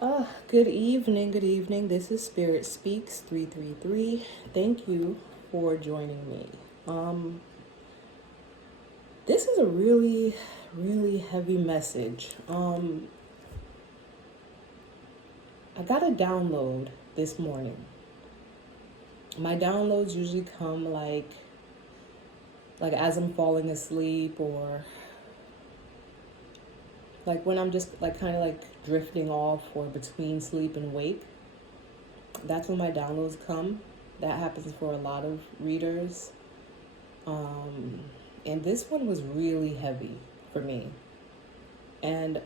Good evening, good evening. This is Spirit Speaks 333. Thank you for joining me. This is a really heavy message. I got a download this morning. My downloads usually come like as I'm falling asleep, or like when I'm just like kind of like drifting off or between sleep and wake. That's when my downloads come. That happens for a lot of readers. And this one was really heavy for me. And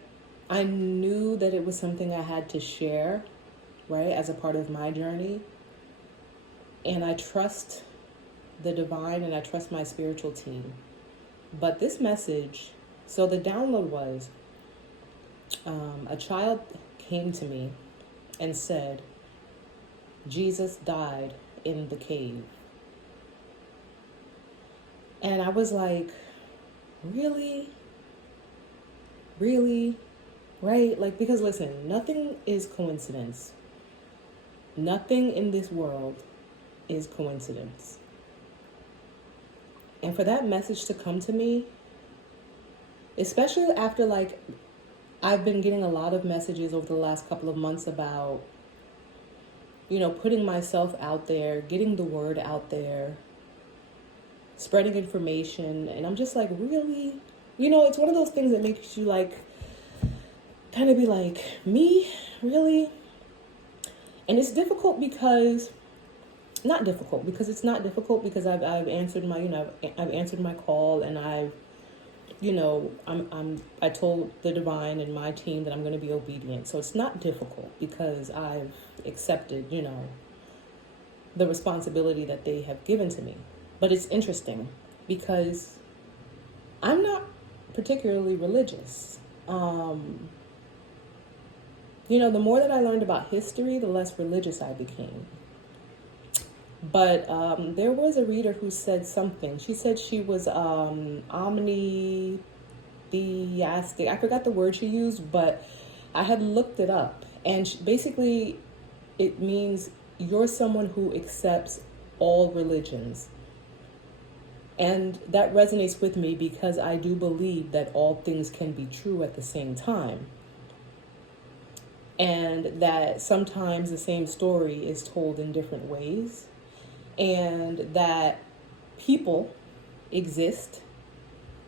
I knew that it was something I had to share, right, as a part of my journey. And I trust the divine and I trust my spiritual team. But this message, so the download was, a child came to me and said, Jesus died in the cave. And I was like, really? Really? Right? Like, because listen, nothing is coincidence. Nothing in this world is coincidence. And for that message to come to me, especially after like, I've been getting a lot of messages over the last couple of months about, putting myself out there, getting the word out there, spreading information. And I'm just like, really? It's one of those things that makes you like, kind of be like, me? Really? And it's difficult because, not difficult, because it's not difficult because I've answered my, I've answered my call, and I told the divine and my team that I'm going to be obedient. So it's not difficult because I've accepted, the responsibility that they have given to me. But it's interesting because I'm not particularly religious. The more that I learned about history, the less religious I became. But there was a reader who said something. She said she was omnitheistic. I forgot the word she used, but I had looked it up. And basically, it means you're someone who accepts all religions. And that resonates with me because I do believe that all things can be true at the same time. And that sometimes the same story is told in different ways. And that people exist,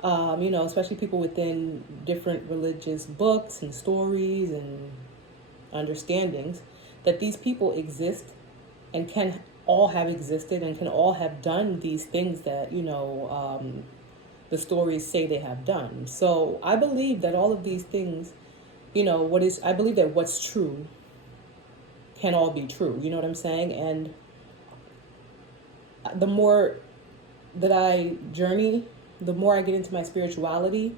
especially people within different religious books and stories and understandings, that these people exist and can all have existed and can all have done these things that, the stories say they have done. So I believe that all of these things, I believe that what's true can all be true. You know what I'm saying? And the more that I journey, the more I get into my spirituality,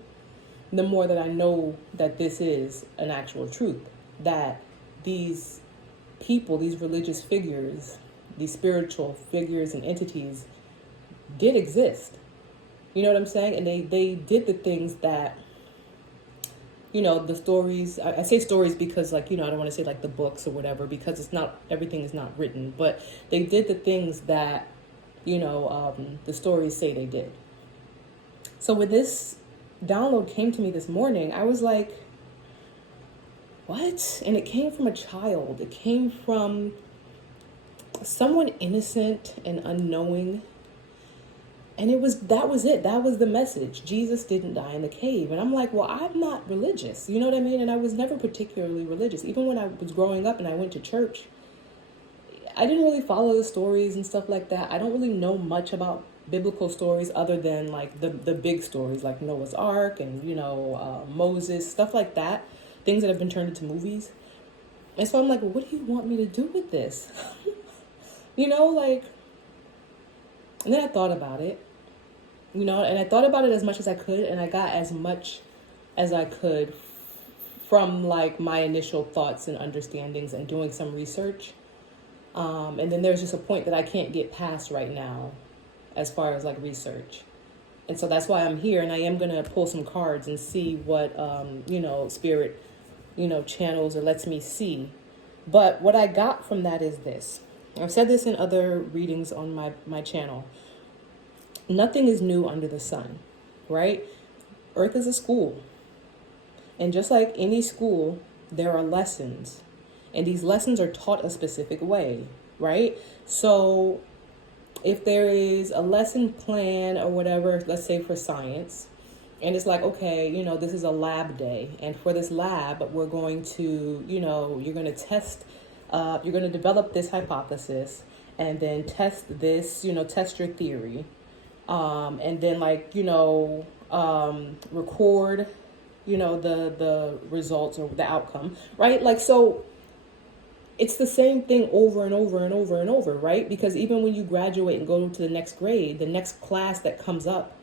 the more that I know that this is an actual truth, that these people, these religious figures, these spiritual figures and entities did exist. You know what I'm saying? And they did the things that, the stories, I say stories because I don't want to say like the books or whatever, because it's not, everything is not written, but they did the things that, the stories say they did. So when this download came to me this morning, I was like, what? And it came from a child. It came from someone innocent and unknowing. And that was it. That was the message. Jesus didn't die in the cave. And I'm like, well, I'm not religious. You know what I mean? And I was never particularly religious. Even when I was growing up and I went to church, I didn't really follow the stories and stuff like that. I don't really know much about biblical stories other than like the big stories like Noah's Ark and, Moses, stuff like that. Things that have been turned into movies. And so I'm like, well, what do you want me to do with this? And then I thought about it, and I thought about it as much as I could, and I got as much as I could from like my initial thoughts and understandings and doing some research. And then there's just a point that I can't get past right now as far as like research. And so that's why I'm here, and I am going to pull some cards and see what, Spirit channels or lets me see. But what I got from that is this. I've said this in other readings on my channel. Nothing is new under the sun, right? Earth is a school. And just like any school, there are lessons. And these lessons are taught a specific way, right? So if there is a lesson plan or whatever, let's say for science, and it's like, okay, this is a lab day. And for this lab, we're going to, you're going to test, you're going to develop this hypothesis and then test this, test your theory. And then record, the results or the outcome, right? Like, so it's the same thing over and over and over and over, right? Because even when you graduate and go to the next grade, the next class that comes up,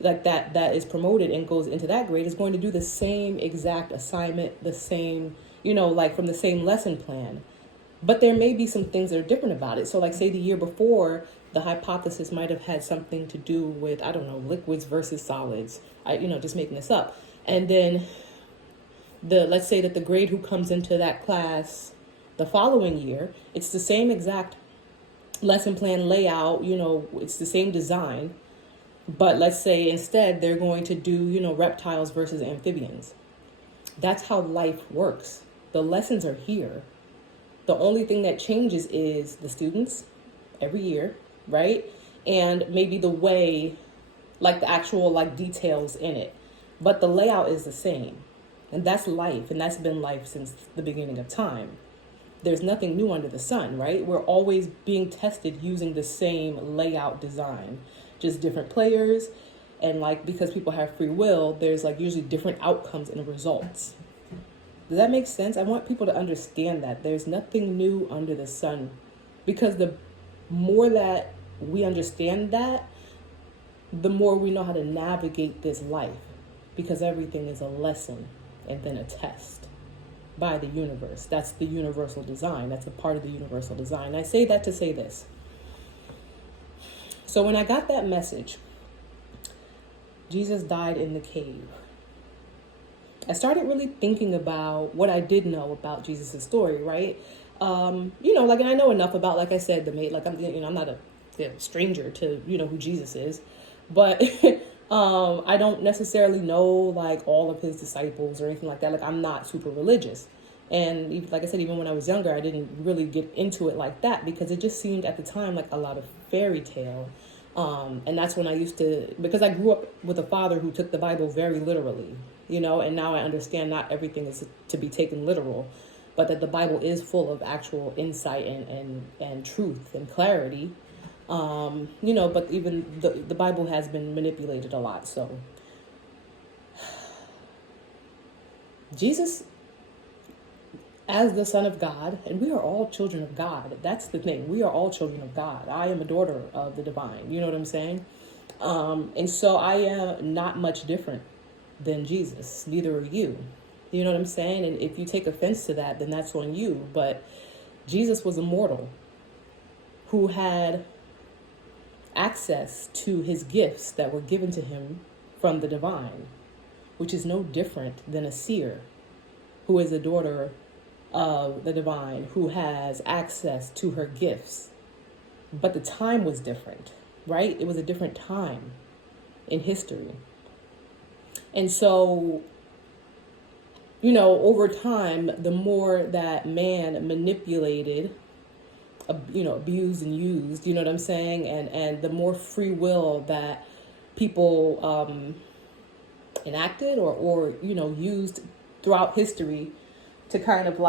like that is promoted and goes into that grade is going to do the same exact assignment, the same, from the same lesson plan. But there may be some things that are different about it. So like say the year before, the hypothesis might have had something to do with, I don't know, liquids versus solids. Just making this up. And then let's say that the grade who comes into that class the following year, it's the same exact lesson plan layout, it's the same design. But let's say instead they're going to do, reptiles versus amphibians. That's how life works. The lessons are here. The only thing that changes is the students every year, right? And maybe the way, like the actual details in it. But the layout is the same. And that's life. And that's been life since the beginning of time. There's nothing new under the sun, right? We're always being tested using the same layout design. Just different players, and because people have free will, there's usually different outcomes and results. Does that make sense? I want people to understand that there's nothing new under the sun, because the more that we understand that, the more we know how to navigate this life, because everything is a lesson and then a test by the universe. That's the universal design. That's a part of the universal design. I say that to say this. So when I got that message, Jesus died in the cave, I started really thinking about what I did know about Jesus' story, right? And I know enough about, like I said, the mate, I'm not a stranger to, who Jesus is, but I don't necessarily know all of his disciples or anything like that. I'm not super religious. And like I said, even when I was younger, I didn't really get into it like that because it just seemed at the time like a lot of fairy tale. And that's when I used to, because I grew up with a father who took the Bible very literally, and now I understand not everything is to be taken literal, but that the Bible is full of actual insight and truth and clarity. But even the Bible has been manipulated a lot. So Jesus, as the Son of God, and we are all children of God. That's the thing. We are all children of God. I am a daughter of the divine. You know what I'm saying? And so I am not much different than Jesus. Neither are you. You know what I'm saying? And if you take offense to that, then that's on you. But Jesus was a mortal who had access to his gifts that were given to him from the divine, which is no different than a seer who is a daughter of the divine, who has access to her gifts. But the time was different, right? It was a different time in history. And so, over time, the more that man manipulated, abused and used, you know what I'm saying? And the more free will that people enacted or used throughout history to kind of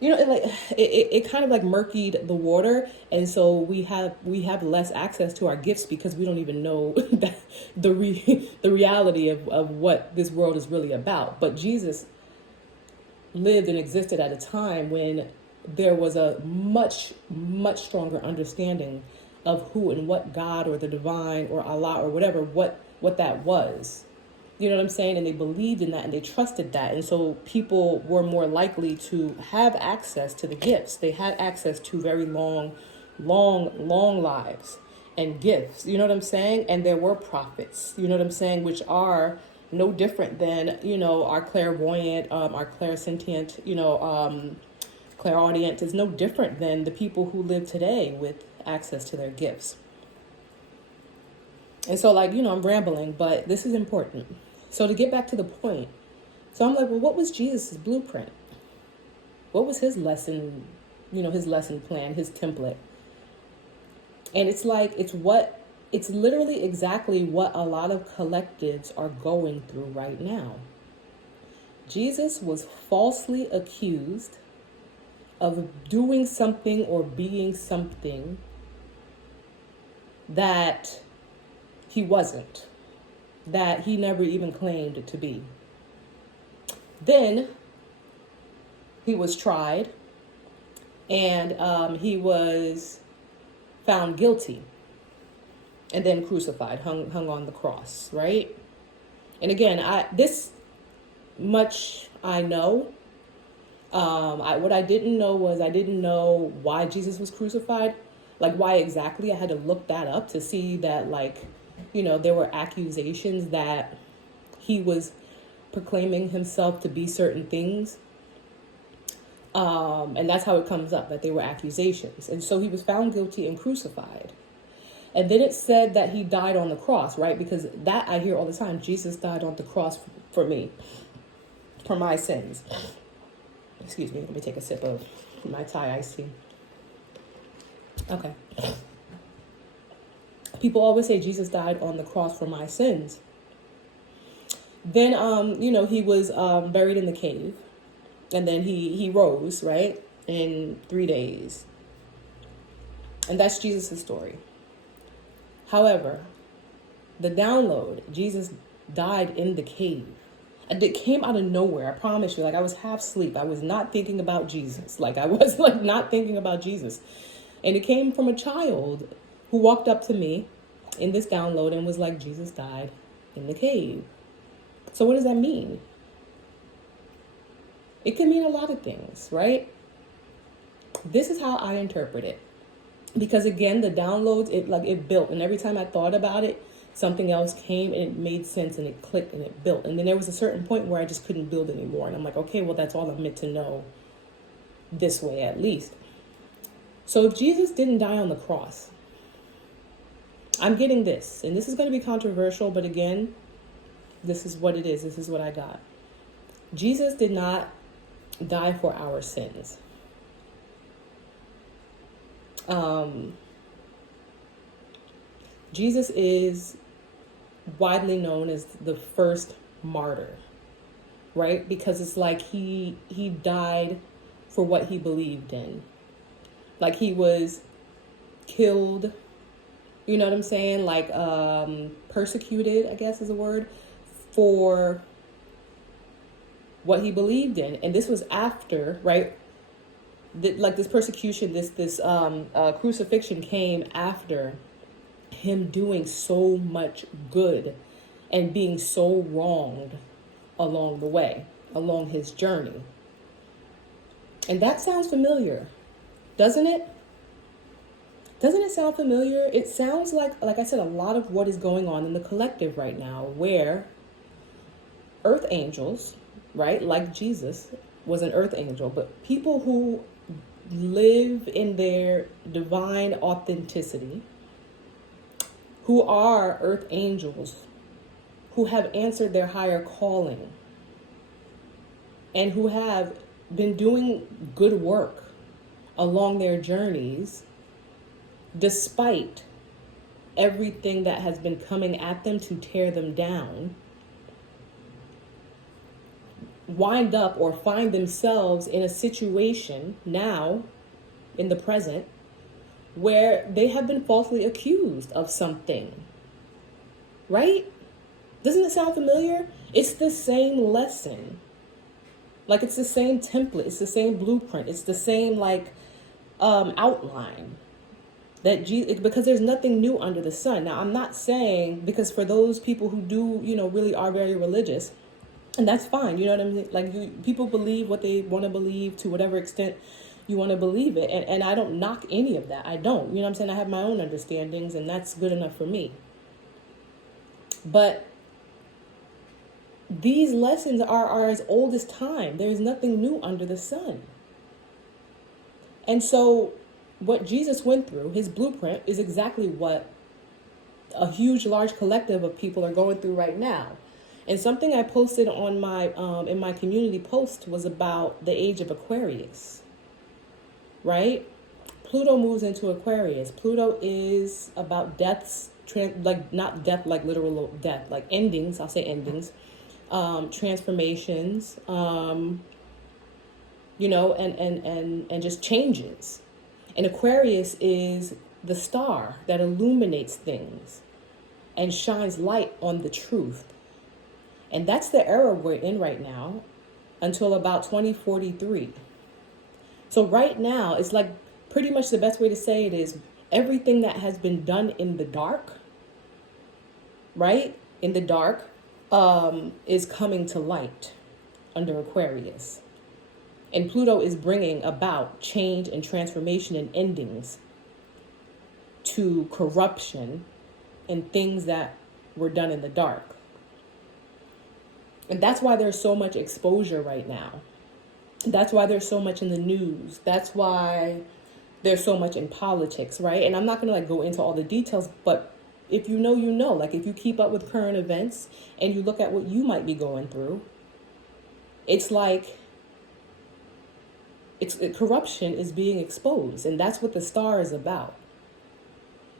it kind of murkied the water, and so we have less access to our gifts because we don't even know that the reality of what this world is really about. But Jesus lived and existed at a time when there was a much, much stronger understanding of who and what God or the divine or Allah or whatever, what that was. You know what I'm saying? And they believed in that and they trusted that. And so people were more likely to have access to the gifts. They had access to very long lives and gifts. You know what I'm saying? And there were prophets, you know what I'm saying, which are no different than, our clairvoyant, our clairsentient, clairaudient is no different than the people who live today with access to their gifts. And so, I'm rambling, but this is important. So to get back to the point, so I'm like, well, what was Jesus' blueprint? What was his lesson, his lesson plan, his template? And it's literally exactly what a lot of collectives are going through right now. Jesus was falsely accused of doing something or being something that he wasn't, that he never even claimed to be. Then he was tried and he was found guilty and then crucified, hung on the cross, right? And again, this much I know. What I didn't know was I didn't know why Jesus was crucified, like why exactly. I had to look that up to see that, there were accusations that he was proclaiming himself to be certain things. And that's how it comes up, that they were accusations. And so he was found guilty and crucified. And then it said that he died on the cross, right? Because that I hear all the time. Jesus died on the cross for me, for my sins. Excuse me, let me take a sip of my Thai iced tea. Okay. People always say Jesus died on the cross for my sins. Then, he was buried in the cave. And then he rose, right, in 3 days. And that's Jesus' story. However, the download, Jesus died in the cave. And it came out of nowhere, I promise you. I was half asleep. I was not thinking about Jesus. I was not thinking about Jesus. And it came from a child who walked up to me in this download and was like, Jesus died in the cave. So what does that mean? It can mean a lot of things, right? This is how I interpret it. Because again, the downloads, it built. And every time I thought about it, something else came and it made sense and it clicked and it built. And then there was a certain point where I just couldn't build anymore. And I'm like, okay, well, that's all I'm meant to know this way at least. So if Jesus didn't die on the cross, I'm getting this. And this is going to be controversial, but again, this is what it is. This is what I got. Jesus did not die for our sins. Jesus is widely known as the first martyr, right? Because it's he died for what he believed in. He was killed, you know what I'm saying? Persecuted, I guess is a word, for what he believed in. And this was after, right? This persecution, this crucifixion came after him doing so much good and being so wronged along the way, along his journey. And that sounds familiar, doesn't it? Doesn't it sound familiar? It sounds like I said, a lot of what is going on in the collective right now, where earth angels, right, like Jesus was an earth angel, but people who live in their divine authenticity, who are earth angels, who have answered their higher calling, and who have been doing good work along their journeys, despite everything that has been coming at them to tear them down, wind up or find themselves in a situation now, in the present, where they have been falsely accused of something. Right? Doesn't it sound familiar? It's the same lesson. It's the same template. It's the same blueprint. It's the same outline. Because there's nothing new under the sun. Now, I'm not saying, because for those people who do, really are very religious, and that's fine, you know what I mean? People believe what they want to believe to whatever extent you want to believe it. And I don't knock any of that. I don't. You know what I'm saying? I have my own understandings, and that's good enough for me. But these lessons are as old as time. There is nothing new under the sun. And so what Jesus went through, his blueprint, is exactly what a huge, large collective of people are going through right now. And something I posted on my in my community post was about the age of Aquarius, right? Pluto moves into Aquarius. Pluto is about deaths, like not death like literal death, like endings. I'll say endings, transformations, and just changes. And Aquarius is the star that illuminates things and shines light on the truth. And that's the era we're in right now until about 2043. So right now, it's like pretty much the best way to say it is everything that has been done in the dark, right? In the dark, is coming to light under Aquarius. And Pluto is bringing about change and transformation and endings to corruption and things that were done in the dark. And that's why there's so much exposure right now. That's why there's so much in the news. That's why there's so much in politics, right? And I'm not going to go into all the details, but if you know, you know. Like if you keep up with current events and you look at what you might be going through, it's like corruption is being exposed, and that's what the star is about.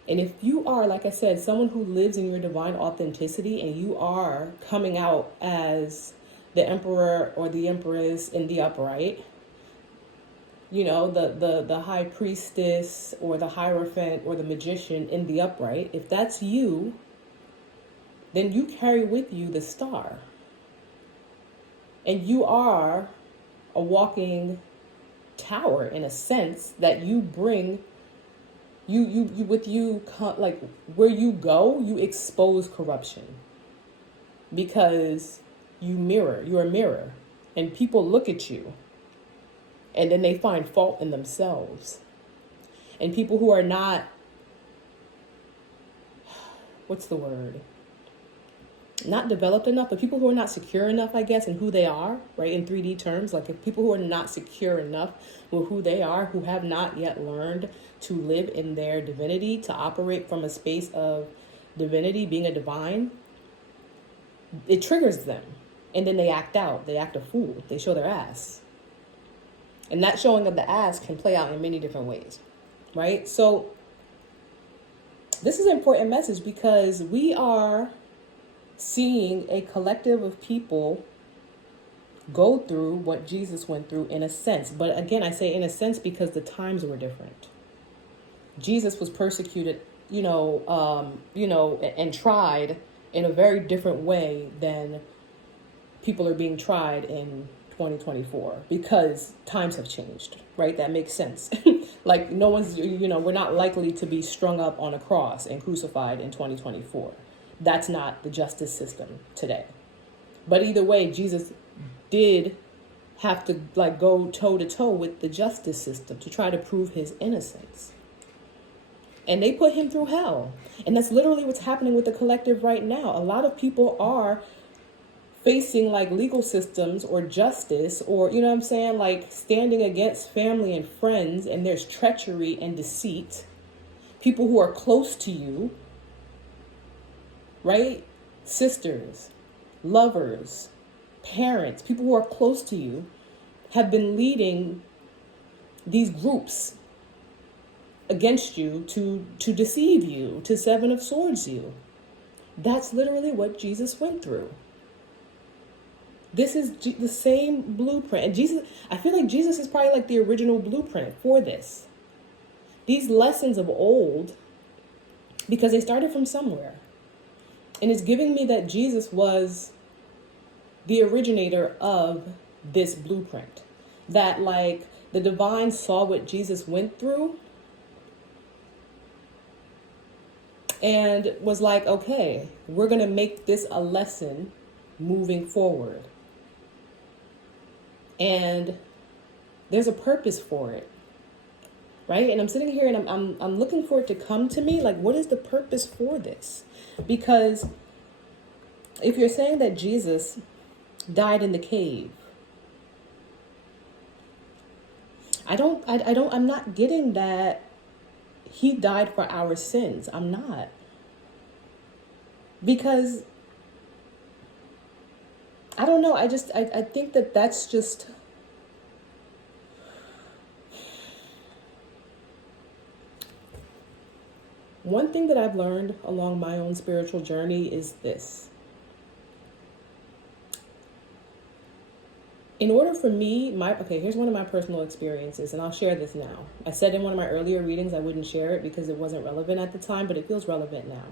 And if you are, like I said, someone who lives in your divine authenticity and you are coming out as the emperor or the empress in the upright, the high priestess or the hierophant or the magician in the upright, if that's you, then you carry with you the star. And you are a walking tower in a sense that you bring like where you go, you expose corruption because you're a mirror, and people look at you and then they find fault in themselves. And people who are not, what's the word? Not developed enough, but people who are not secure enough, I guess, in who they are, right? In 3D terms, like if people who are not secure enough with who they are, who have not yet learned to live in their divinity, to operate from a space of divinity, being a divine, it triggers them. And then they act out. They act a fool. They show their ass. And that showing of the ass can play out in many different ways, right? So this is an important message because we are seeing a collective of people go through what Jesus went through in a sense. But again, I say in a sense because the times were different. Jesus was persecuted, and tried in a very different way than people are being tried in 2024 because times have changed, right? That makes sense. Like no one's, we're not likely to be strung up on a cross and crucified in 2024. That's not the justice system today. But either way, Jesus did have to go toe to toe with the justice system to try to prove his innocence. And they put him through hell. And that's literally what's happening with the collective right now. A lot of people are facing legal systems or justice or, standing against family and friends, and there's treachery and deceit. People who are close to you, right? Sisters, lovers, parents, people who are close to you have been leading these groups against you to deceive you, to Seven of Swords you. That's literally what Jesus went through. This is the same blueprint. And Jesus, I feel like Jesus is probably the original blueprint for this. These lessons of old, because they started from somewhere. And it's giving me that Jesus was the originator of this blueprint. That the divine saw what Jesus went through and was like, okay, we're going to make this a lesson moving forward. And there's a purpose for it, right? And I'm sitting here and I'm looking for it to come to me. What is the purpose for this? Because if you're saying that Jesus died in the cave. I'm not getting that he died for our sins. I'm not. Because, I don't know, I think that that's just, one thing that I've learned along my own spiritual journey is this. In order for me, here's one of my personal experiences, and I'll share this now. I said in one of my earlier readings I wouldn't share it because it wasn't relevant at the time, but it feels relevant now.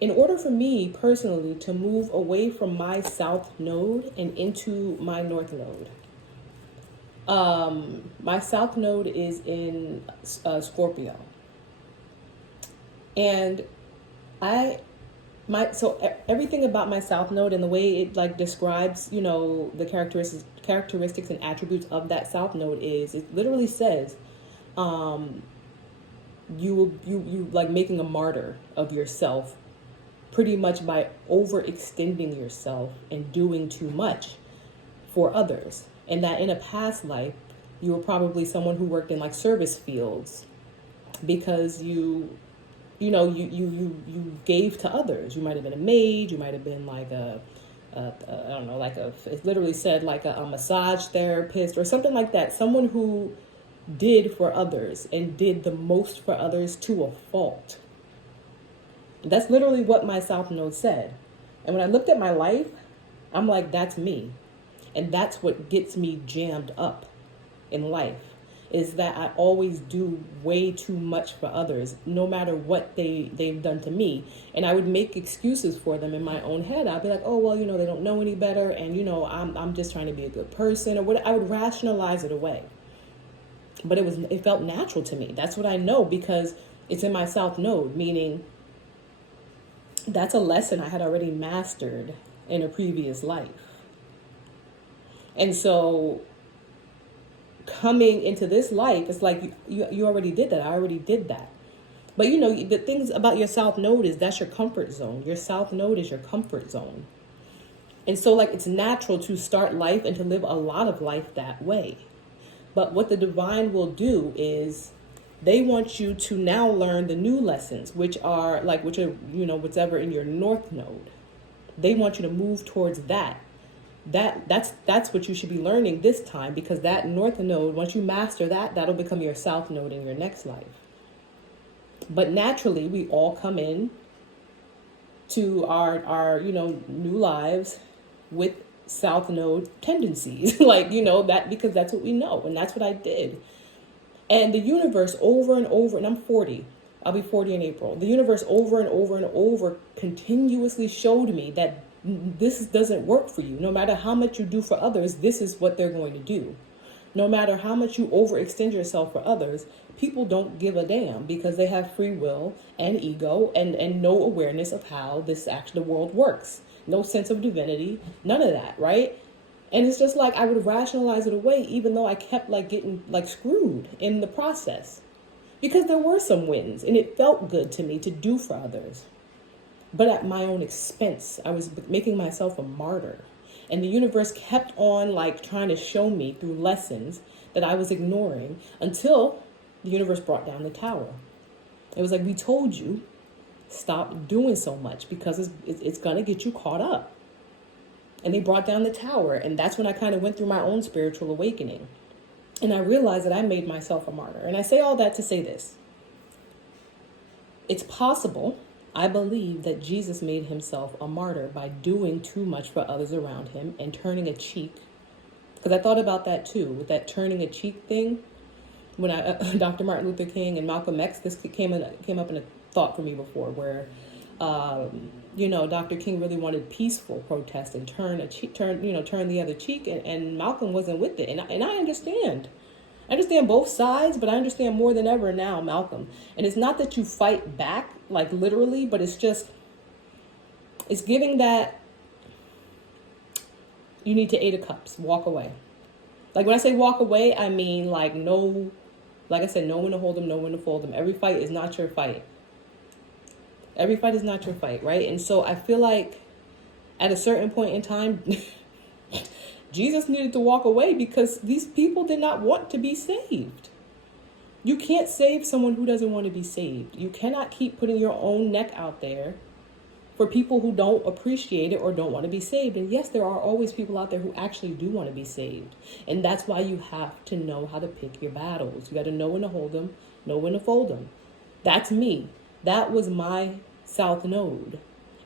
In order for me personally to move away from my south node and into my north node, my south node is in Scorpio, and everything about my south node and the way it like describes, the characteristics and attributes of that south node is, it literally says, you like making a martyr of yourself, pretty much by overextending yourself and doing too much for others. And that in a past life, you were probably someone who worked in like service fields because you gave to others. You might have been a maid. You might have been like I don't know, it literally said like a massage therapist or something like that. Someone who did for others and did the most for others to a fault. That's literally what my South Node said. And when I looked at my life, I'm like, that's me. And that's what gets me jammed up in life, is that I always do way too much for others, no matter what they've done to me. And I would make excuses for them in my own head. I'd be like, oh, well, they don't know any better. And, I'm just trying to be a good person, or what. I would rationalize it away. But it felt natural to me. That's what I know, because it's in my South Node, meaning that's a lesson I had already mastered in a previous life. And so coming into this life, it's like you already did that. I already did that. But the things about your South Node is that's your comfort zone. Your South Node is your comfort zone. And so it's natural to start life and to live a lot of life that way. But what the divine will do is they want you to now learn the new lessons, which are whatever in your North Node. They want you to move towards that. That's what you should be learning this time, because that North Node, once you master that, that'll become your South Node in your next life. But naturally, we all come in to our new lives with South Node tendencies, that, because that's what we know, and that's what I did. And the universe over and over, and I'm 40, I'll be 40 in April. The universe over and over and over continuously showed me that this doesn't work for you. No matter how much you do for others, this is what they're going to do. No matter how much you overextend yourself for others, people don't give a damn, because they have free will and ego and no awareness of how the world works. No sense of divinity, none of that, right? And it's just I would rationalize it away, even though I kept getting screwed in the process, because there were some wins and it felt good to me to do for others. But at my own expense, I was making myself a martyr. And the universe kept on trying to show me through lessons that I was ignoring, until the universe brought down the tower. It was we told you, stop doing so much, because it's going to get you caught up. And they brought down the tower. And that's when I kind of went through my own spiritual awakening. And I realized that I made myself a martyr. And I say all that to say this. It's possible, I believe, that Jesus made himself a martyr by doing too much for others around him and turning a cheek. Because I thought about that too, with that turning a cheek thing. When Dr. Martin Luther King and Malcolm X, this came up in a thought for me before, where Dr. King really wanted peaceful protest and turn the other cheek, and Malcolm wasn't with it. And I understand. I understand both sides, but I understand more than ever now Malcolm. And it's not that you fight back, literally, but it's giving that you need to 8 of cups, walk away. When I say walk away, I mean no, like I said, know when to hold them, know when to fold them. Every fight is not your fight. Every fight is not your fight, right? And so I feel At a certain point in time, Jesus needed to walk away because these people did not want to be saved. You can't save someone who doesn't want to be saved. You cannot keep putting your own neck out there for people who don't appreciate it or don't want to be saved. And yes, there are always people out there who actually do want to be saved. And that's why you have to know how to pick your battles. You got to know when to hold them, know when to fold them. That's me. That was my South Node.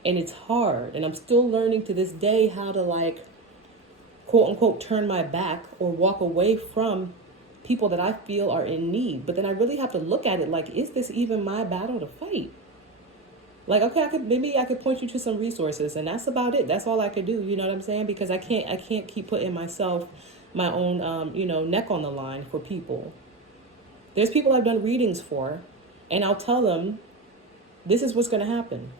And it's hard. And I'm still learning to this day how to, like, quote unquote, turn my back or walk away from people that I feel are in need. But then I really have to look at it like, is this even my battle to fight? Like, okay, maybe I could point you to some resources, and that's about it. That's all I could do. You know what I'm saying? Because I can't keep putting my own neck on the line for people. There's people I've done readings for, and I'll tell them, this is what's going to happen,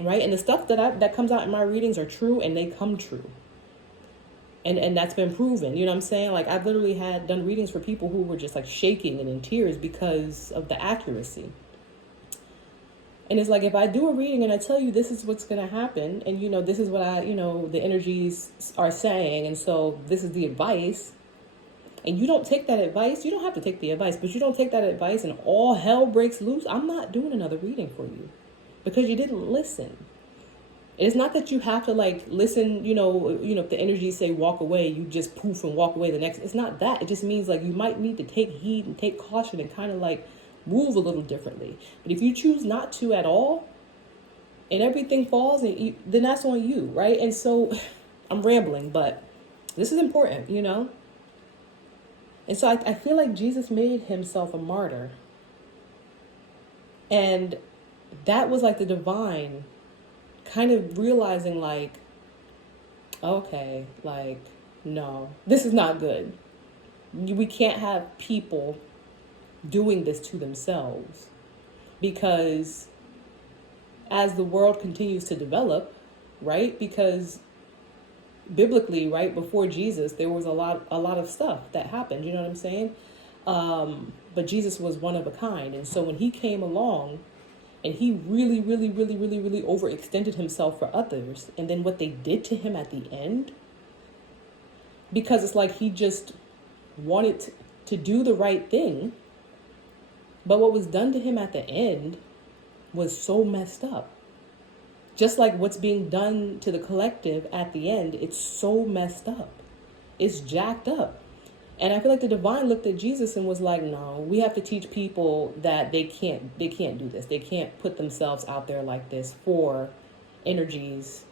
right? And the stuff that comes out in my readings are true, and they come true. And that's been proven, you know what I'm saying? Like, I've literally done readings for people who were just like shaking and in tears because of the accuracy. And it's like, if I do a reading and I tell you this is what's going to happen, and, this is what the energies are saying, and so this is the advice, and you don't take that advice, you don't have to take the advice, but you don't take that advice and all hell breaks loose, I'm not doing another reading for you because you didn't listen. It's not that you have to like listen, if the energies say walk away, you just poof and walk away the next. It's not that. It just means like you might need to take heed and take caution and kind of like move a little differently. But if you choose not to at all and everything falls, then that's on you, right? And so I'm rambling, but this is important, And so I feel like Jesus made himself a martyr. And that was like the divine kind of realizing like, okay, like, no, this is not good. We can't have people doing this to themselves, because as the world continues to develop, right? Because biblically, right before Jesus, there was a lot of stuff that happened. You know what I'm saying? But Jesus was one of a kind, and so when he came along, and he really, really, really, really, really overextended himself for others, and then what they did to him at the end, because it's like he just wanted to do the right thing, but what was done to him at the end was so messed up. Just like what's being done to the collective at the end, it's so messed up. It's jacked up. And I feel like the divine looked at Jesus and was like, no, we have to teach people that they can't do this. They can't put themselves out there like this for energies.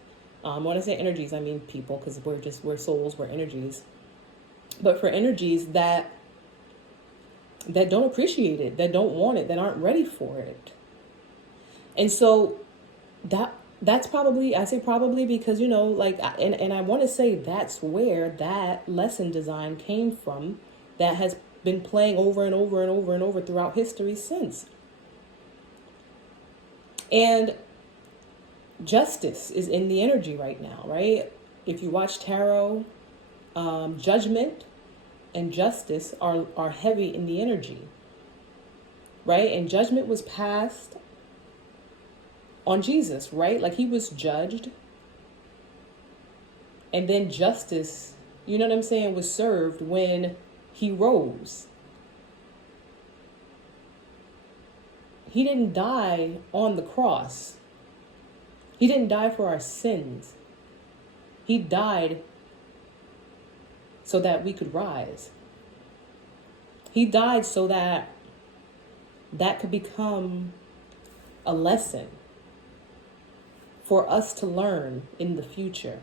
When I say energies, I mean people, because we're souls, we're energies. But for energies that don't appreciate it, that don't want it, that aren't ready for it. And so that's probably, I say probably because, and I want to say that's where that lesson design came from, that has been playing over and over and over and over throughout history since. And justice is in the energy right now, right? If you watch tarot, judgment and justice are heavy in the energy, right? And judgment was passed on Jesus, right? Like he was judged, and then justice, you know what I'm saying, was served when he rose. He didn't die on the cross. He didn't die for our sins. He died so that we could rise. He died so that could become a lesson for us to learn in the future.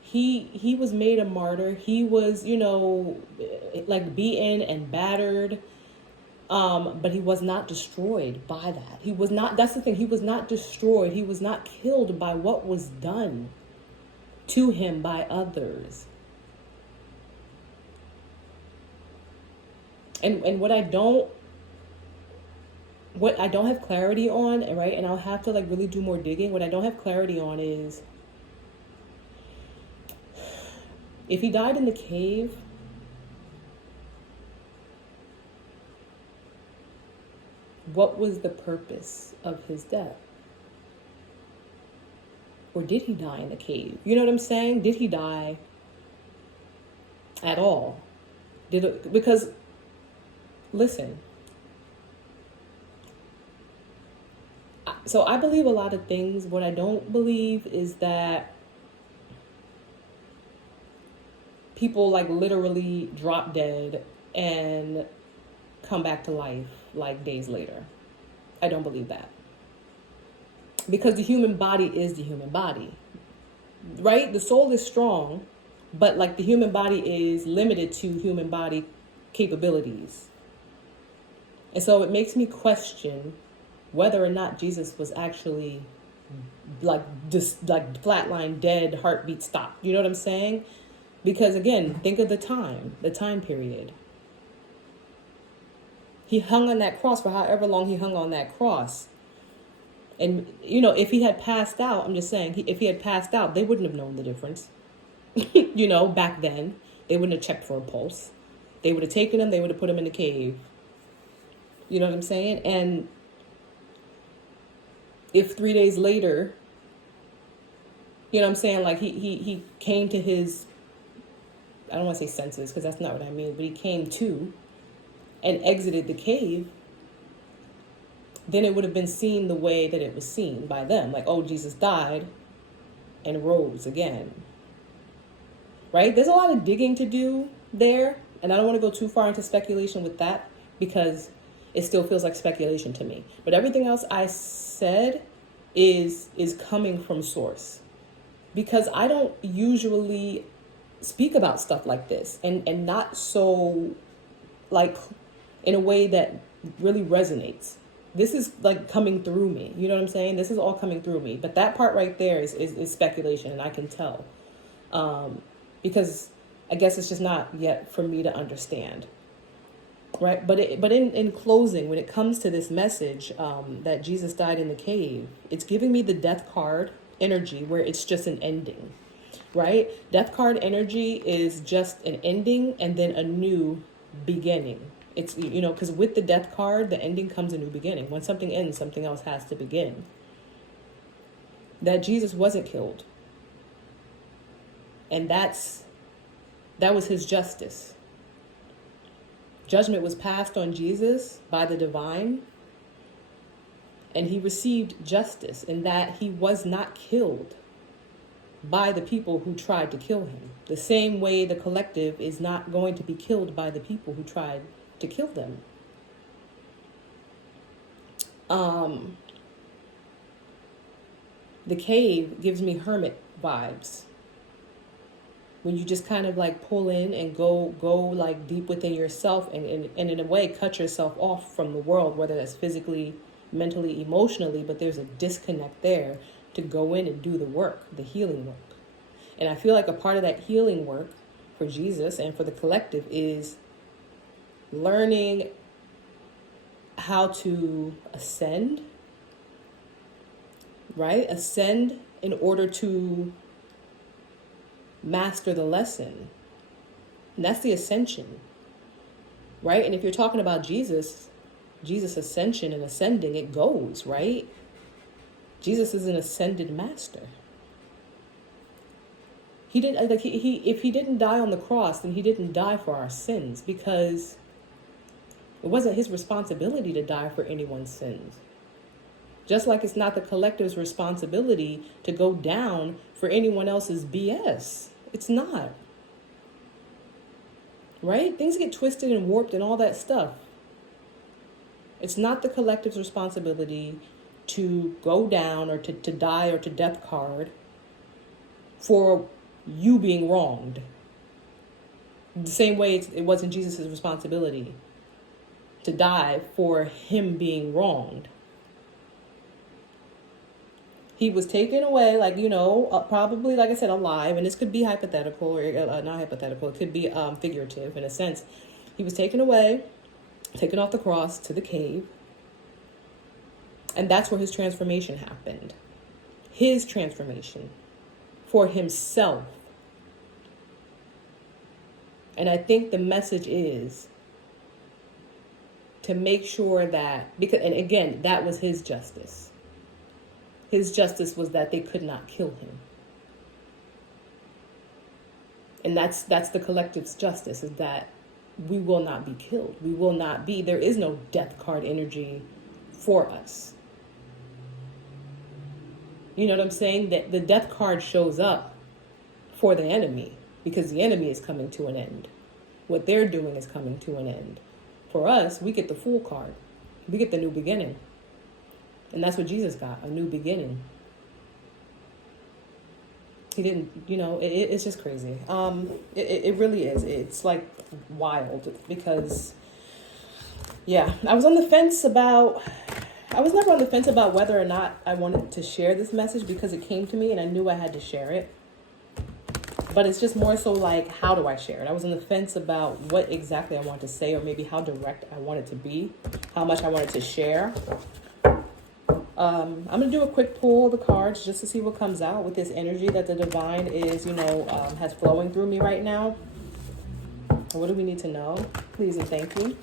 He was made a martyr. He was, like beaten and battered. But he was not destroyed by that. He was not, that's the thing, he was not destroyed. He was not killed by what was done to him by others. And what I don't have clarity on, right, and I'll have to like really do more digging, what I don't have clarity on is, if he died in the cave, what was the purpose of his death? Or did he die in the cave? You know what I'm saying? Did he die at all? Because, listen, so I believe a lot of things. What I don't believe is that people like literally drop dead and come back to life like days later. I don't believe that. Because the human body is the human body, right? The soul is strong, but like the human body is limited to human body capabilities. And so it makes me question whether or not Jesus was actually like just like flatline dead, heartbeat stopped. You know what I'm saying? Because again, think of the time period. He hung on that cross for however long he hung on that cross. And, you know, if he had passed out, I'm just saying, if he had passed out, they wouldn't have known the difference. You know, back then, they wouldn't have checked for a pulse. They would have taken him, they would have put him in the cave. You know what I'm saying? And if 3 days later, you know what I'm saying, like he came to his, I don't want to say senses, because that's not what I mean, but he came to and exited the cave, then it would have been seen the way that it was seen by them. Like, oh, Jesus died and rose again. Right? There's a lot of digging to do there. And I don't want to go too far into speculation with that because it still feels like speculation to me. But everything else I said is coming from source. Because I don't usually speak about stuff like this and not so like in a way that really resonates. This is like coming through me. You know what I'm saying? This is all coming through me. But that part right there is speculation, and I can tell. Because I guess it's just not yet for me to understand. Right? But in closing, when it comes to this message that Jesus died in the cave, it's giving me the death card energy where it's just an ending. Right? Death card energy is just an ending and then a new beginning. It's, you know, because with the death card, the ending comes a new beginning. When something ends, something else has to begin. That Jesus wasn't killed. And that was his justice. Judgment was passed on Jesus by the divine. And he received justice in that he was not killed by the people who tried to kill him. The same way the collective is not going to be killed by the people who tried to kill them. The cave gives me hermit vibes. When you just kind of like pull in and go like deep within yourself and in a way cut yourself off from the world, whether that's physically, mentally, emotionally, but there's a disconnect there to go in and do the work, the healing work. And I feel like a part of that healing work for Jesus and for the collective is learning how to ascend, right? Ascend in order to master the lesson. And that's the ascension, right? And if you're talking about Jesus ascension and ascending, it goes, right? Jesus is an ascended master. He didn't like if he didn't die on the cross, then he didn't die for our sins, because it wasn't his responsibility to die for anyone's sins. Just like it's not the collective's responsibility to go down for anyone else's BS. It's not. Right? Things get twisted and warped and all that stuff. It's not the collective's responsibility to go down or to die or to death card for you being wronged. The same way it wasn't Jesus' responsibility to die for him being wronged. He was taken away, like, you know, probably, like I said, alive. And this could be hypothetical or not hypothetical. It could be figurative in a sense. He was taken away, taken off the cross to the cave. And that's where his transformation happened. His transformation for himself. And I think the message is to make sure that, because, and again, that was his justice. His justice was that they could not kill him. And that's the collective's justice, is that we will not be killed. We will not be, there is no death card energy for us. You know what I'm saying? That the death card shows up for the enemy because the enemy is coming to an end. What they're doing is coming to an end. For us, we get the Fool card. We get the new beginning. And that's what Jesus got, a new beginning. He didn't, it's just crazy. It really is. It's like wild because, I was never on the fence about whether or not I wanted to share this message because it came to me and I knew I had to share it. But it's just more so like, how do I share it? I was on the fence about what exactly I wanted to say, or maybe how direct I wanted to be, how much I wanted to share. I'm going to do a quick pull of the cards just to see what comes out with this energy that the divine is, has flowing through me right now. What do we need to know? Please and thank you.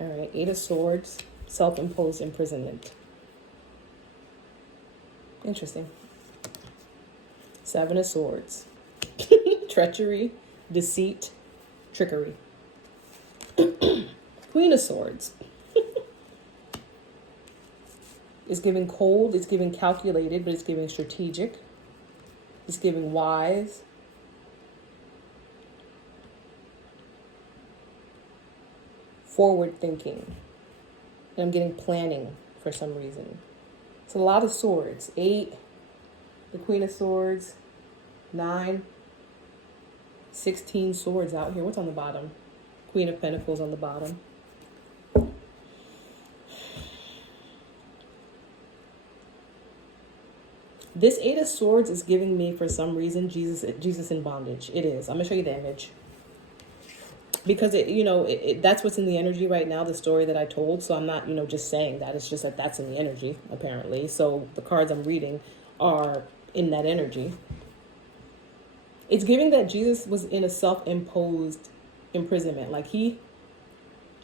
All right, 8 of Swords, self-imposed imprisonment. Interesting. 7 of Swords. Treachery, deceit, trickery. Queen of Swords. It's giving cold, it's giving calculated, but it's giving strategic. It's giving wise. Forward thinking. And I'm getting planning for some reason. It's a lot of swords. 8, the Queen of Swords, 9, 16 swords out here. What's on the bottom? Queen of Pentacles on the bottom. This 8 of Swords is giving me, for some reason, Jesus in bondage. It is. I'm going to show you the image. Because, that's what's in the energy right now, the story that I told. So I'm not, just saying that. It's just that that's in the energy, apparently. So the cards I'm reading are in that energy. It's giving that Jesus was in a self-imposed imprisonment. Like he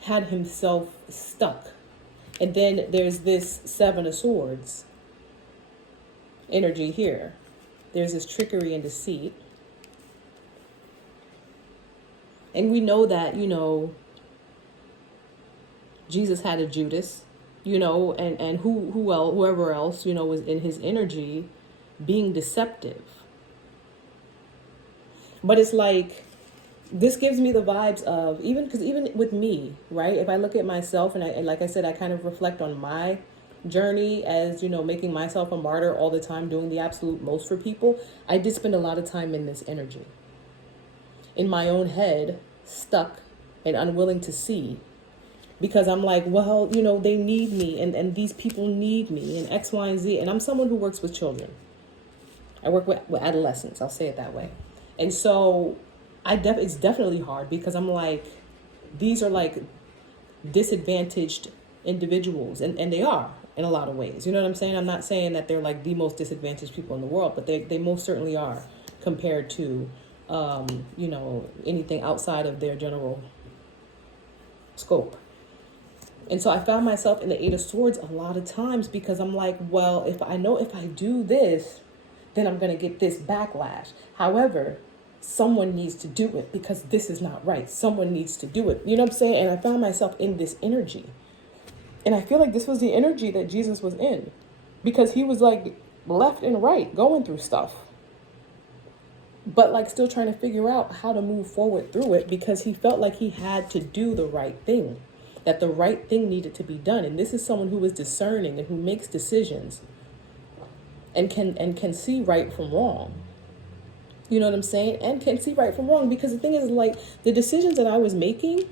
had himself stuck. And then there's this 7 of Swords energy here. There's this trickery and deceit. And we know that, Jesus had a Judas, and whoever else, was in his energy being deceptive. But it's like, this gives me the vibes of, even with me, right? If I look at myself and like I said, I kind of reflect on my journey as, making myself a martyr all the time, doing the absolute most for people. I did spend a lot of time in this energy. In my own head, stuck and unwilling to see, because I'm like, well, they need me and these people need me and X, Y, and Z. And I'm someone who works with children. I work with adolescents. I'll say it that way. And so it's definitely hard because I'm like, these are like disadvantaged individuals. And they are in a lot of ways. You know what I'm saying? I'm not saying that they're like the most disadvantaged people in the world, but they most certainly are compared to anything outside of their general scope. And so I found myself in the 8 of Swords a lot of times because I'm like, well, if I do this, then I'm going to get this backlash. However, someone needs to do it because this is not right. Someone needs to do it. You know what I'm saying? And I found myself in this energy. And I feel like this was the energy that Jesus was in because he was like left and right going through stuff. But like still trying to figure out how to move forward through it because he felt like he had to do the right thing, that the right thing needed to be done. And this is someone who is discerning and who makes decisions and can see right from wrong. You know what I'm saying? And can see right from wrong because the thing is, like, the decisions that I was making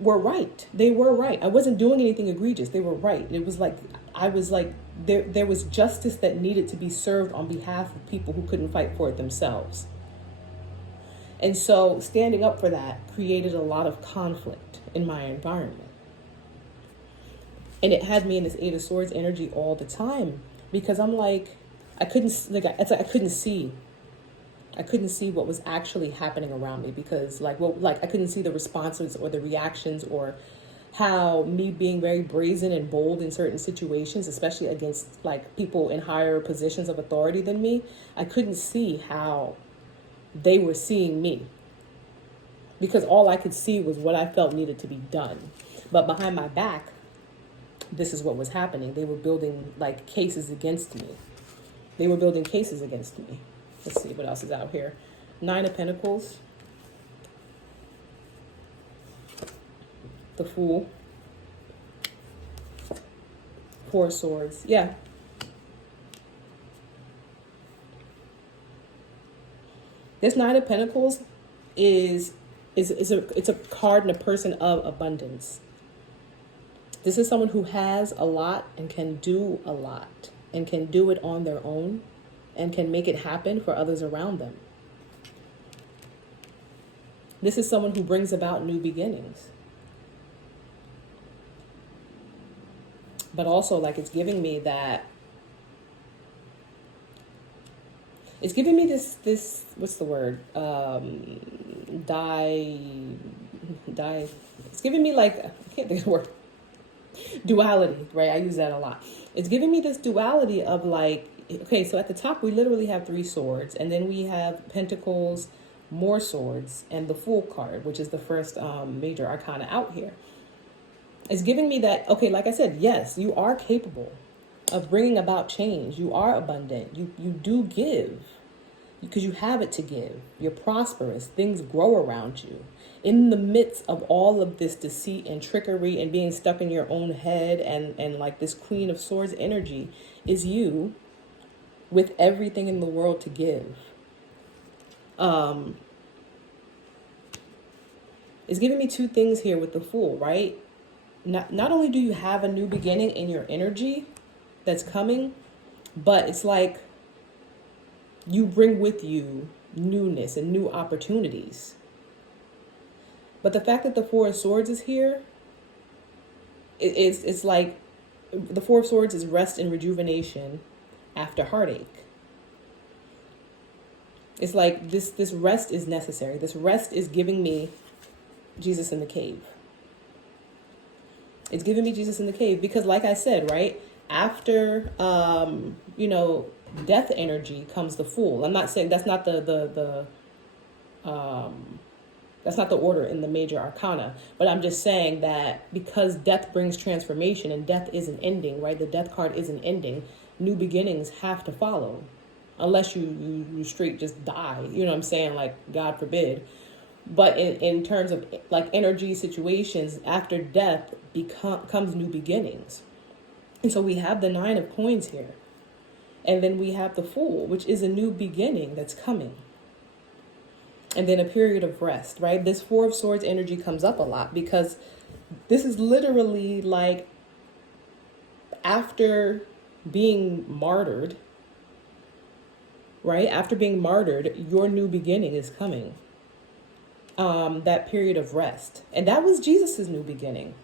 were right. They were right. I wasn't doing anything egregious. They were right. It was like, I was like, there was justice that needed to be served on behalf of people who couldn't fight for it themselves. And so standing up for that created a lot of conflict in my environment. And it had me in this 8 of Swords energy all the time because I'm like, I couldn't, like, it's like I couldn't see. I couldn't see what was actually happening around me because, like, well, like I couldn't see the responses or the reactions or how me being very brazen and bold in certain situations, especially against like people in higher positions of authority than me, I couldn't see how they were seeing me because all I could see was what I felt needed to be done. But behind my back, this is what was happening. They were building like cases against me. They were building cases against me. Let's see what else is out here. 9 of Pentacles. The Fool. 4 of Swords. Yeah. This 9 of Pentacles is a card and a person of abundance. This is someone who has a lot and can do a lot and can do it on their own and can make it happen for others around them. This is someone who brings about new beginnings. But also, like, it's giving me that, it's giving me this, what's the word? It's giving me like, I can't think of the word. Duality, right? I use that a lot. It's giving me this duality of like, okay, so at the top, we literally have 3 swords, and then we have Pentacles, more swords, and the Fool card, which is the first major arcana out here. It's giving me that, okay, like I said, yes, you are capable of bringing about change. You are abundant. You do give because you have it to give. You're prosperous. Things grow around you. In the midst of all of this deceit and trickery and being stuck in your own head and like this Queen of Swords energy is you with everything in the world to give. It's giving me 2 things here with the Fool, right? Not only do you have a new beginning in your energy that's coming, but it's like you bring with you newness and new opportunities. But the fact that the 4 of Swords is here, it's like the 4 of Swords is rest and rejuvenation after heartache. It's like this rest is necessary. This rest is giving me Jesus in the cave. It's giving me Jesus in the cave because, like I said, right, after, death energy comes the Fool. I'm not saying that's not that's not the order in the major arcana, but I'm just saying that because death brings transformation and death isn't ending, right? The death card isn't ending. New beginnings have to follow unless you straight just die. You know what I'm saying? Like, God forbid. But in terms of like energy situations, after death comes new beginnings. And so we have the 9 of Coins here. And then we have the Fool, which is a new beginning that's coming. And then a period of rest, right? This 4 of Swords energy comes up a lot because this is literally like after being martyred, right? After being martyred, your new beginning is coming. That period of rest. And that was Jesus's new beginning.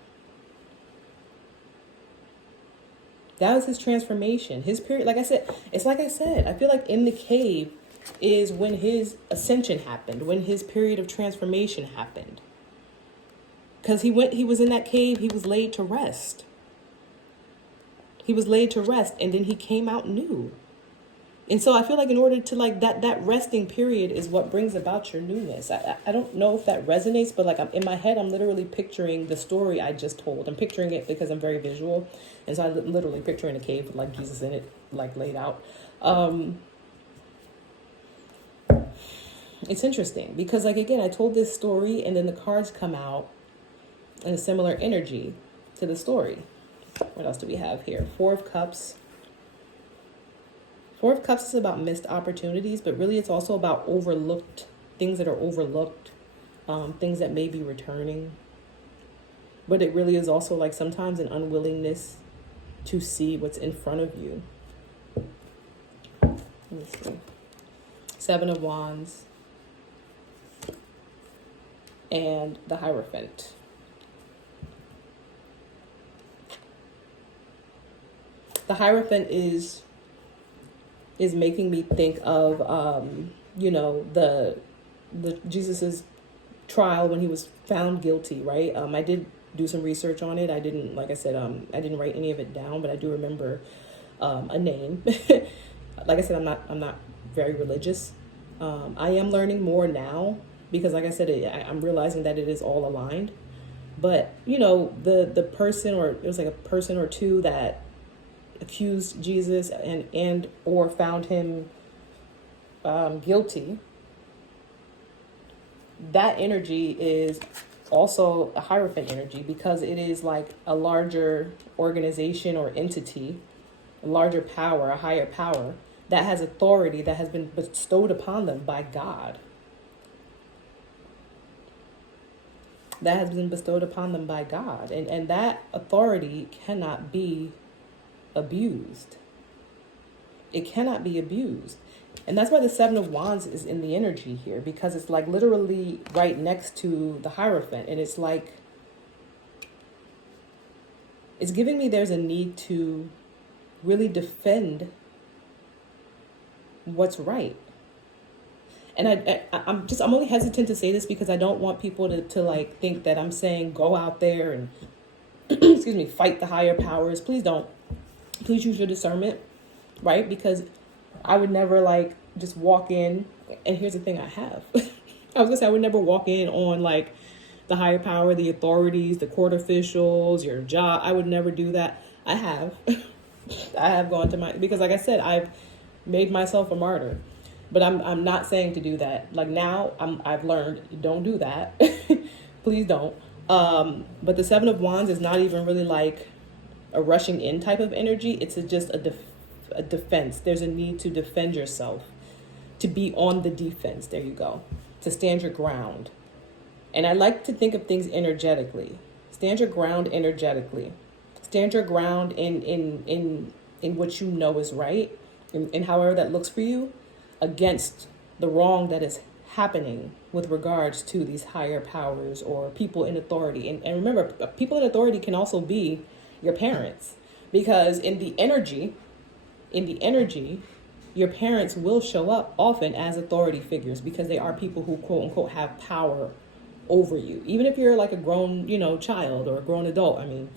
That was his transformation. His period, like I said, it's like I said, I feel like in the cave is when his ascension happened, when his period of transformation happened. Because he was in that cave, he was laid to rest. He was laid to rest, and then he came out new. And so I feel like in order to like that resting period is what brings about your newness. I don't know if that resonates, but like in my head, I'm literally picturing the story I just told. I'm picturing it because I'm very visual. And so I'm literally picturing a cave with like Jesus in it, like laid out. It's interesting because like, again, I told this story and then the cards come out in a similar energy to the story. What else do we have here? 4 of Cups. 4 of Cups is about missed opportunities, but really it's also about overlooked, things that are overlooked, things that may be returning. But it really is also like sometimes an unwillingness to see what's in front of you. Let me see. 7 of Wands. And the Hierophant. The Hierophant is is making me think of, the Jesus's trial when he was found guilty, right? I did do some research on it. I didn't, like I said, I didn't write any of it down, but I do remember a name. Like I said, I'm not very religious. I am learning more now because, like I said, I'm realizing that it is all aligned. But the person, or it was like a person or two that accused Jesus and or found him guilty. That energy is also a Hierophant energy because it is like a larger organization or entity, a larger power, a higher power that has authority that has been bestowed upon them by God. That has been bestowed upon them by God. And that authority cannot be abused. It cannot be abused. And that's why the Seven of Wands is in the energy here, because it's like literally right next to the Hierophant. And it's like, it's giving me there's a need to really defend what's right. And I'm only hesitant to say this because I don't want people to like think that I'm saying go out there and excuse me, fight the higher powers. Please don't. Please use your discernment, right? Because I would never like just walk in. And here's the thing I have. I was gonna say I would never walk in on like the higher power, the authorities, the court officials, your job. I would never do that. I have. I have gone to because like I said, I've made myself a martyr. But I'm not saying to do that. Like now I've learned don't do that. Please don't. But the Seven of Wands is not even really like a rushing in type of energy. It's just a defense. There's a need to defend yourself, to be on the defense. There you go. To stand your ground. And I like to think of things energetically. Stand your ground energetically. Stand your ground in what you know is right, and however that looks for you, against the wrong that is happening with regards to these higher powers or people in authority. And remember, people in authority can also be your parents, because in the energy, your parents will show up often as authority figures because they are people who quote unquote have power over you. Even if you're like a grown, child or a grown adult. I mean,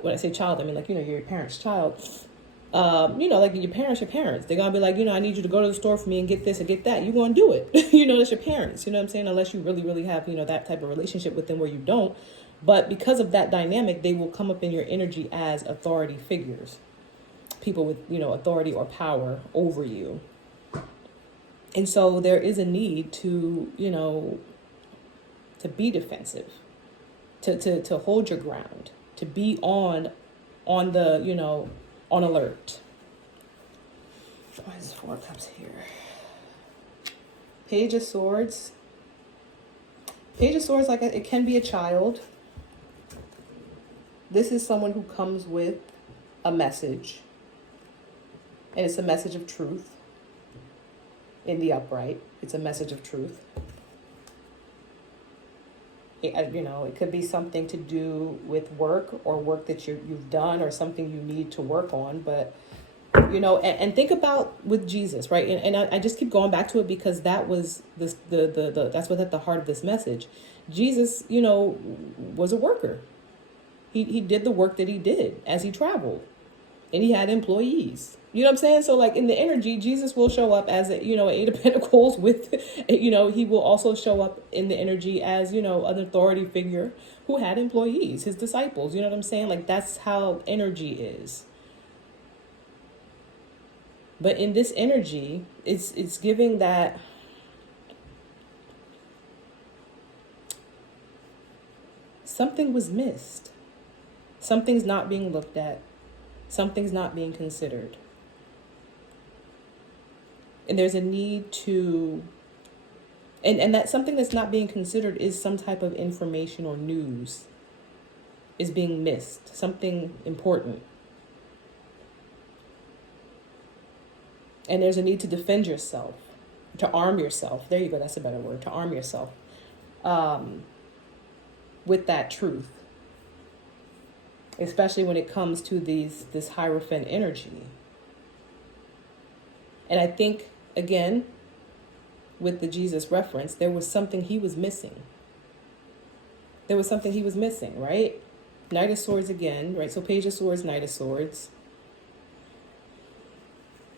when I say child, I mean like, you're your parents' child. Like your parents. They're going to be like, I need you to go to the store for me and get this or get that. You're going to do it. That's your parents. You know what I'm saying? Unless you really, really have, that type of relationship with them where you don't. But because of that dynamic, they will come up in your energy as authority figures. People with, authority or power over you. And so there is a need to, to be defensive, to hold your ground, to be on the, on alert. Why is 4 Cups here? Page of Swords. Page of Swords, like it can be a child. This is someone who comes with a message. And it's a message of truth. In the upright, it's a message of truth. It could be something to do with work or work that you've done or something you need to work on. But, and think about with Jesus, right? And I just keep going back to it because that was that's what's at the heart of this message. Jesus, was a worker. He did the work that he did as he traveled, and he had employees. You know what I'm saying? So like in the energy, Jesus will show up as Eight of Pentacles with, he will also show up in the energy as, an authority figure who had employees, his disciples. You know what I'm saying? Like that's how energy is. But in this energy, it's giving that something was missed. Something's not being looked at. Something's not being considered. And there's a need to, and that something that's not being considered is some type of information or news is being missed, something important. And there's a need to defend yourself, to arm yourself. There you go, that's a better word, to arm yourself with that truth. Especially when it comes to this Hierophant energy. And I think, again, with the Jesus reference, there was something he was missing. There was something he was missing, right? Knight of Swords again, right? So Page of Swords, Knight of Swords.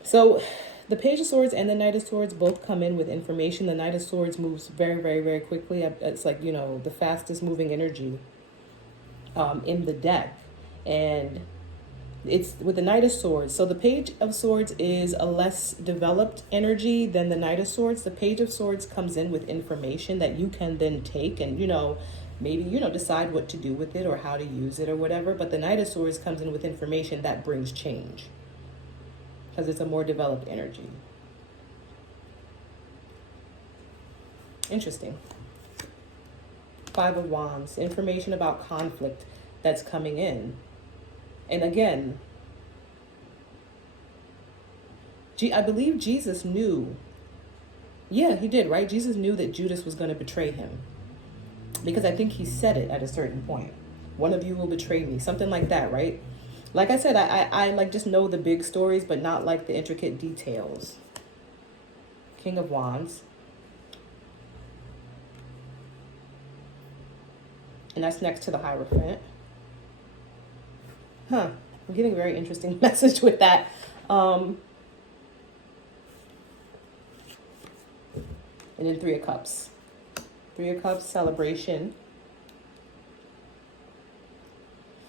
So the Page of Swords and the Knight of Swords both come in with information. The Knight of Swords moves very, very, very quickly. It's like, the fastest moving energy in the deck. And it's with the Knight of Swords. So the Page of Swords is a less developed energy than the Knight of Swords. The Page of Swords comes in with information that you can then take and, maybe, decide what to do with it or how to use it or whatever. But the Knight of Swords comes in with information that brings change because it's a more developed energy. Interesting. Five of Wands, information about conflict that's coming in. And again, I believe Jesus knew. Yeah, he did, right? Jesus knew that Judas was going to betray him. Because I think he said it at a certain point. One of you will betray me. Something like that, right? Like I said, I like just know the big stories, but not like the intricate details. King of Wands. And that's next to the Hierophant. I'm getting a very interesting message with that. And then Three of Cups. Three of Cups, celebration.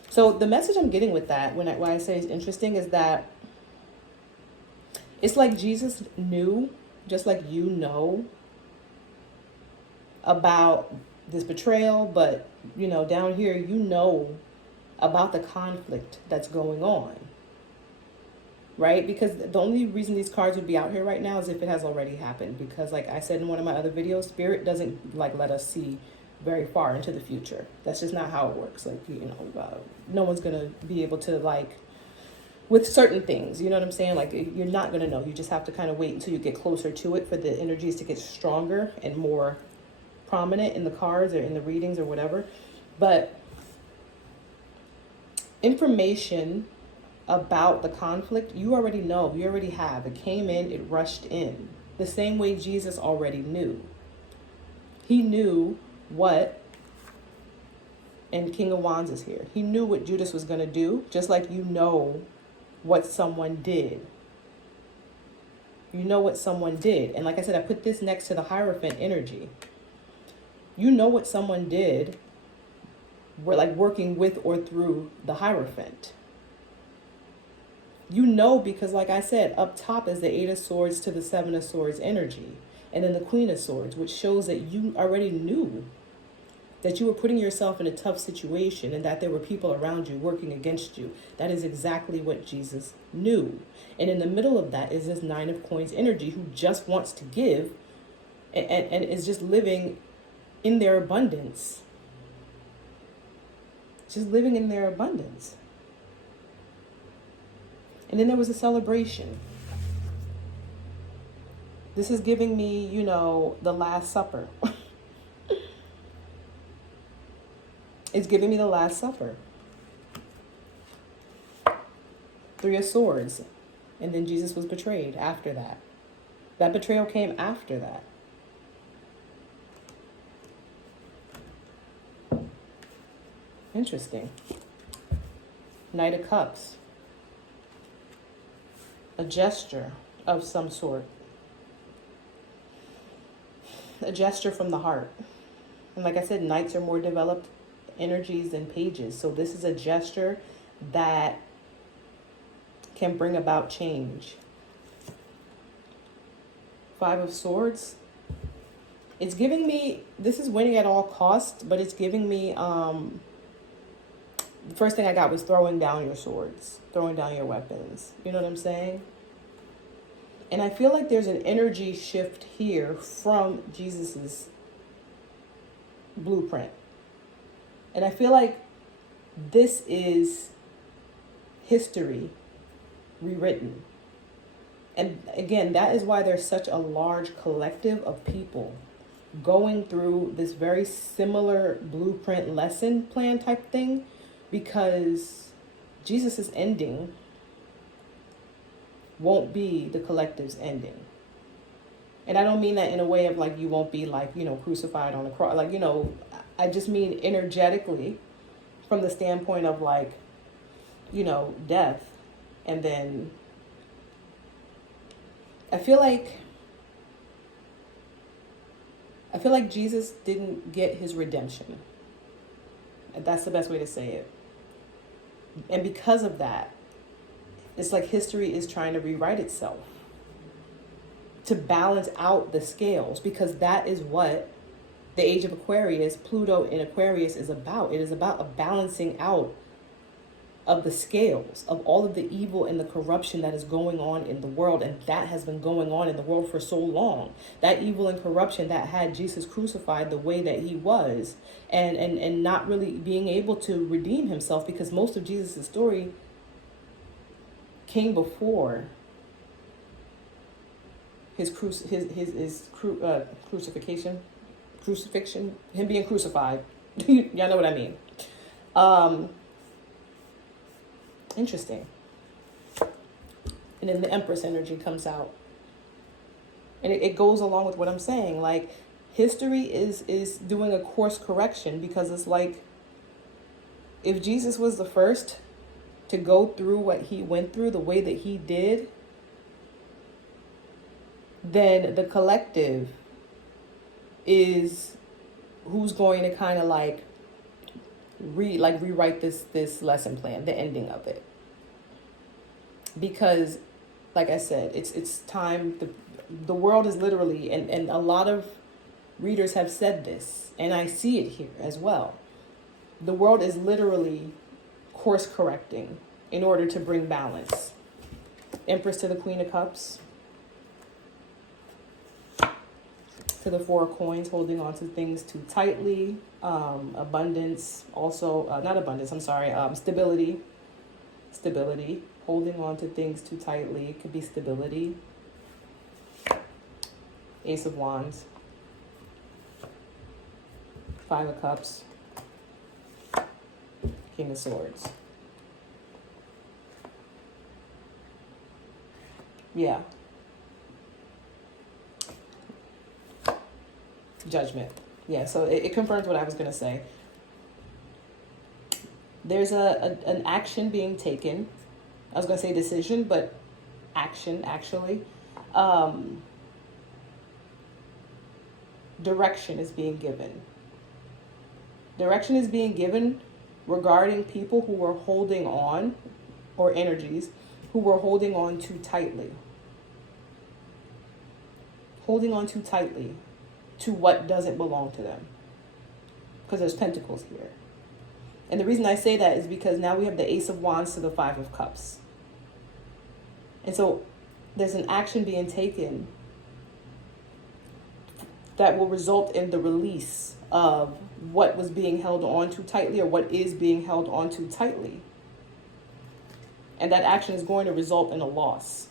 So the message I'm getting with that, when I say it's interesting, is that it's like Jesus knew, just like you know, about this betrayal, but, down here, about the conflict that's going on, right? Because the only reason these cards would be out here right now is if it has already happened. Because like I said in one of my other videos, Spirit doesn't let us see very far into the future. That's just not how it works. No one's going to be able to with certain things, you know what I'm saying? You're not going to know. You just have to kind of wait until you get closer to it for the energies to get stronger and more prominent in the cards or in the readings or whatever. But information about the conflict, you already know, you already have. It came in, it rushed in. The same way Jesus already knew. He knew what, and King of Wands is here. He knew what Judas was going to do, just like you know what someone did. You know what someone did. And like I said, I put this next to the Hierophant energy. You know what someone did. We're working with or through the Hierophant. You know, because like I said, up top is the Eight of Swords to the Seven of Swords energy. And then the Queen of Swords, which shows that you already knew that you were putting yourself in a tough situation and that there were people around you working against you. That is exactly what Jesus knew. And in the middle of that is this Nine of Coins energy who just wants to give and is just living in their abundance. Just living in their abundance. And then there was a celebration. This is giving me, the Last Supper. It's giving me the Last Supper. Three of Swords. And then Jesus was betrayed after that. That betrayal came after that. Interesting. Knight of Cups. A gesture of some sort. A gesture from the heart. And like I said, knights are more developed energies than pages. So this is a gesture that can bring about change. Five of Swords. It's giving me, this is winning at all costs, but it's giving me, the first thing I got was throwing down your swords, throwing down your weapons. You know what I'm saying? And I feel like there's an energy shift here from Jesus's blueprint. And I feel like this is history rewritten. And again, that is why there's such a large collective of people going through this very similar blueprint lesson plan type thing, because Jesus is ending won't be the collective's ending. And I don't mean that in a way of like you won't be like, crucified on a cross. Like, I just mean energetically from the standpoint of like, death. And then I feel like Jesus didn't get his redemption. That's the best way to say it. And because of that, it's like history is trying to rewrite itself to balance out the scales, because that is what the age of Aquarius, Pluto in Aquarius, is about. It is about a balancing out of the scales of all of the evil and the corruption that is going on in the world. And that has been going on in the world for so long. That evil and corruption that had Jesus crucified the way that he was, and not really being able to redeem himself, because most of Jesus' story came before his crucifixion, him being crucified. Y'all know what I mean. Interesting. And then the Empress energy comes out. And it goes along with what I'm saying. Like, history is doing a course correction, because it's like, if Jesus was the first to go through what he went through the way that he did, then the collective is who's going to kind of like rewrite this lesson plan, the ending of it. Because, like I said, it's time. The world is literally, and a lot of readers have said this, and I see it here as well. The world is literally course correcting in order to bring balance. Empress to the Queen of Cups, to the Four of Coins, holding on to things too tightly. Abundance, also, not abundance, I'm sorry, stability, holding on to things too tightly. It could be stability. Ace of Wands, Five of Cups, King of Swords. Yeah. Judgment. Yeah, so it confirms what I was going to say. There's an action being taken. I was going to say decision, but action, actually. Direction is being given. Direction is being given regarding people who were holding on, or energies, who were holding on too tightly. Holding on too tightly to what doesn't belong to them. Because there's pentacles here. And the reason I say that is because now we have the Ace of Wands to the Five of Cups. And so there's an action being taken that will result in the release of what was being held on too tightly, or what is being held on too tightly. And that action is going to result in a loss.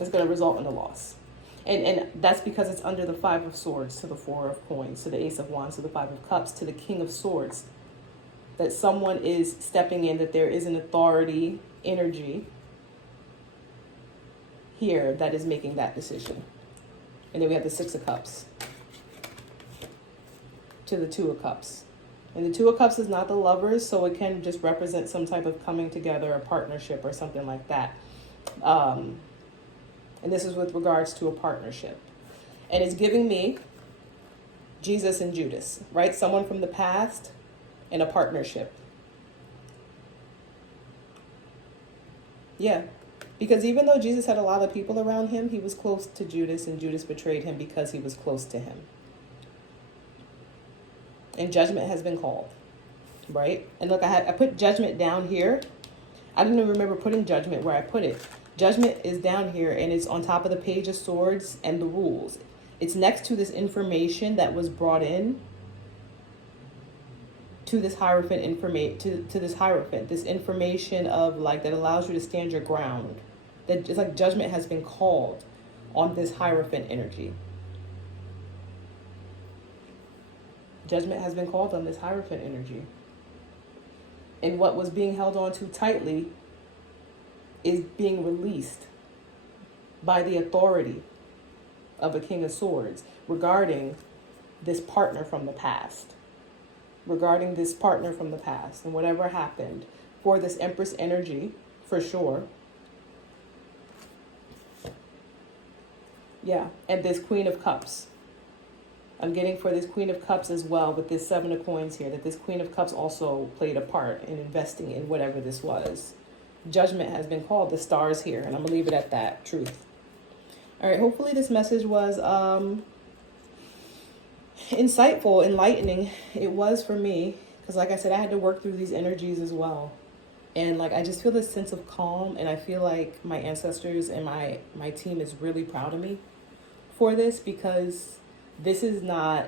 It's going to result in a loss. And that's because it's under the Five of Swords to the Four of Coins, to the Ace of Wands, to the Five of Cups, to the King of Swords. That someone is stepping in, that there is an authority energy here that is making that decision. And then we have the Six of Cups to the Two of Cups. And the Two of Cups is not the Lovers, so it can just represent some type of coming together, a partnership or something like that. And this is with regards to a partnership. And it's giving me Jesus and Judas, right? Someone from the past and a partnership. Yeah. Because even though Jesus had a lot of people around him, he was close to Judas, and Judas betrayed him because he was close to him. And judgment has been called, right? And look, I put judgment down here. I didn't even remember putting judgment where I put it. Judgment is down here, and it's on top of the Page of Swords and the rules. It's next to this information that was brought in to this Hierophant to this Hierophant, this information of like that allows you to stand your ground. That it's like judgment has been called on this Hierophant energy. Judgment has been called on this Hierophant energy. And what was being held on too tightly is being released by the authority of a King of Swords regarding this partner from the past. Regarding this partner from the past and whatever happened. For this Empress energy, for sure. Yeah, and this Queen of Cups. I'm getting for this Queen of Cups as well with this Seven of Coins here, that this Queen of Cups also played a part in investing in whatever this was. Judgment has been called, the stars here, and I'm going to leave it at that, truth. All right, hopefully this message was insightful, enlightening. It was for me, because like I said, I had to work through these energies as well. And like, I just feel this sense of calm, and I feel like my ancestors and my team is really proud of me for this, because this is not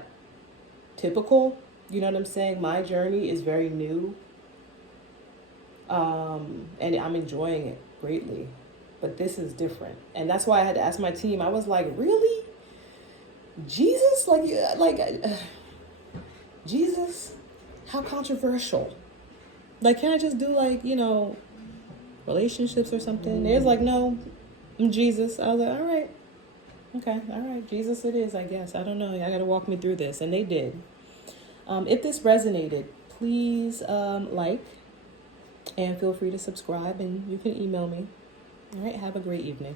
typical. You know what I'm saying? My journey is very new. And I'm enjoying it greatly. But this is different. And that's why I had to ask my team. I was like, really? Jesus? Jesus? How controversial? Like, can I just do like, relationships or something? They was like, no, I'm Jesus. I was like, all right. Okay, all right, Jesus it is, I guess. I don't know. I got to walk me through this. And they did. If this resonated, please like and feel free to subscribe, and you can email me. All right, have a great evening.